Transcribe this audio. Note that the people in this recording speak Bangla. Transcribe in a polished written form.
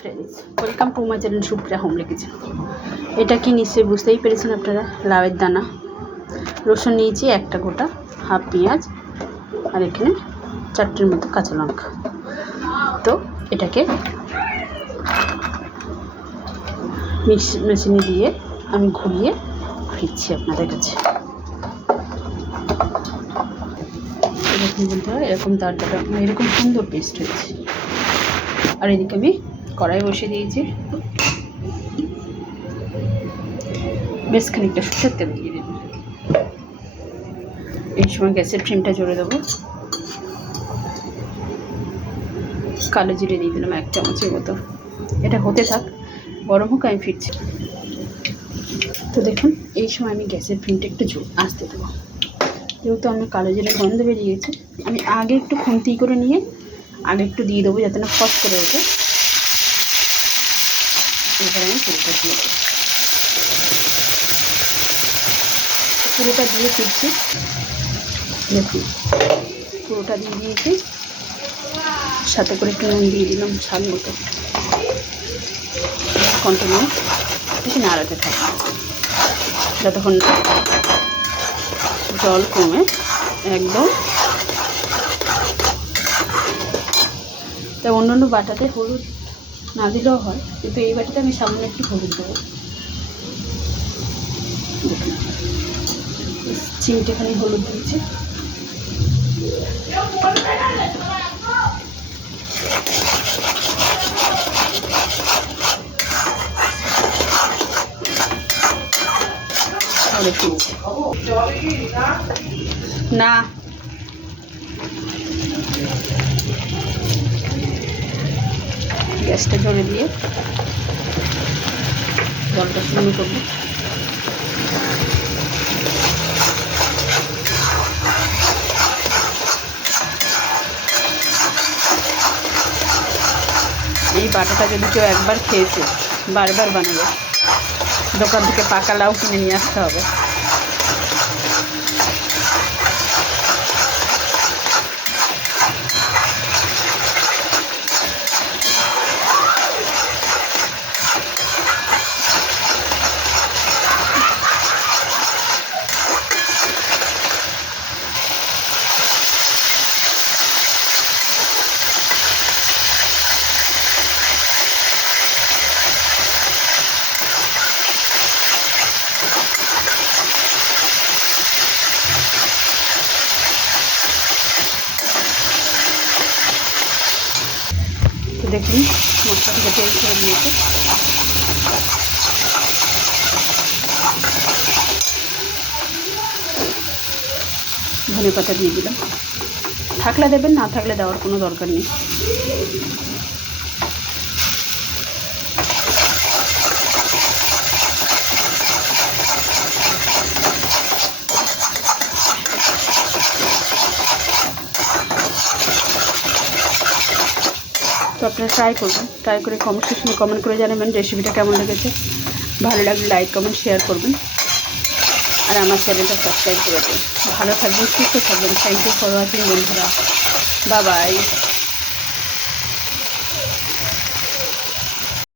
Friends, welcome to my channel Supriya home kitchen. এটা কি নিশ্চয়ই বুঝতেই পেরেছেন আপনারা, লাউয়ের দানা। রসুন নিয়েছি একটা গোটা, হাফ পেঁয়াজ, আর এখানে 4টের মতো কাঁচা লঙ্কা। তো এটাকে মেশিনে দিয়ে আমি ঘুরিয়ে ফিরছি আপনাদের কাছে। এরকম বলতে হয়, এরকম তারটা এরকম সুন্দর পেস্ট হয়েছে। আর এদিকে আমি কড়াই বসিয়ে দিয়েছি, বেশ খানিকটা সরষের তেল দিয়ে দেবো। এই সময় গ্যাসের ফ্লেমটা জোরে দেবো। কালো জিরে দিয়ে দিলাম 1 চামচের মতো। এটা হতে থাক, গরম হোক, আমি ফিরছি। তো দেখুন, এই সময় আমি গ্যাসের ফ্লেমটা একটু আস্তে দেবো। যেহেতু আমার কালো জিরে গন্ধ বেরিয়ে গেছে, আমি আগে একটু খুন্তি করে নিয়ে আগে একটু দিয়ে দেবো, যাতে না ফস করে ওঠে। এবার আমি পুরোটা দিয়ে দেবো, পুরোটা দিয়ে ফিরছি। দেখুন, পুরোটা দিয়ে দিয়েছি, সাথে করে একটু নুন দিয়ে দিলাম স্বাদ মতো। কন্টিনিউ এখানে নাড়াতে থাকবে যতক্ষণ জল কমে একদম। তাই অন্য বাটাতে হলুদ না দিলেও হয়, কিন্তু এই বাটিতে আমি সামান্য একটু হলুদ দেবো। দেখুন, চিমটেখানি হলুদ দিয়েছি। না, গ্যাসটা ধরে দিয়ে জলটা শুকনো করবো। এই বাটাটা যদি কেউ একবার খেয়েছে, বারবার বানাবে। দোকান থেকে পাকা লাউ কিনে নিয়ে আসতে হবে। দেখুন, মশলা থেকে তেল ছেড়ে দিয়েছে। ধনে পাতা দিয়ে দিলাম, থাকলে দেবেন, না থাকলে দেওয়ার কোনো দরকার নেই। তো আপনারা ট্রাই করবেন, ট্রাই করে সেকশনে কমেন্ট করে জানাবেন রেসিপিটা কেমন লেগেছে। ভালো লাগলে লাইক, কমেন্ট, শেয়ার করবেন, আর আমার চ্যানেলটা সাবস্ক্রাইব করে দেবেন। ভালো থাকবেন, সুস্থ থাকবেন। থ্যাংক ইউ ফর ওয়াচিং বন্ধুরা। Bye bye.